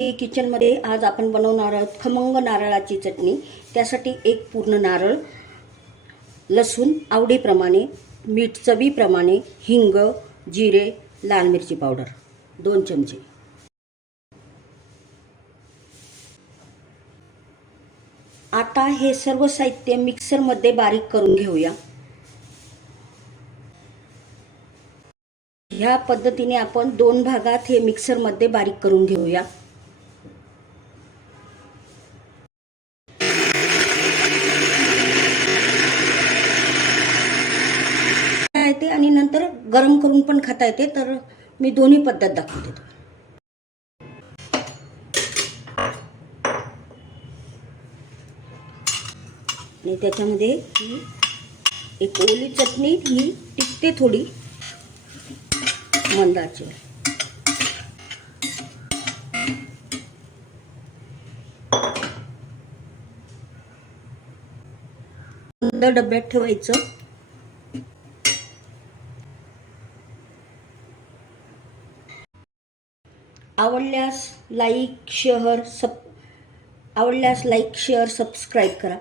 किचनमध्ये आज आपण बनवणार आहोत खमंग नारळाची चटणी. त्यासाठी एक पूर्ण नारळ लसूण आवडीप्रमाणे मीठ चवीप्रमाणे हिंग जिरे लाल मिरची पावडर. दोन चमचे. आता हे सर्व साहित्य मिक्सरमध्ये बारीक करून घेऊया. ह्या पद्धतीने आपण दोन भागात हे मिक्सरमध्ये बारीक करून घेऊया. येते आणि नंतर गरम करून पण खाता येते. तर मी दोन्ही पद्धत दाखवते आणि त्याच्यामध्ये ही एक ओली चटणी ही टिकते थोडी मंदाची. मंद डब्यात ठेवायचं. आवडल्यास लाईक शेअर सब आवडल्यास लाईक शेअर सबस्क्राईब करा.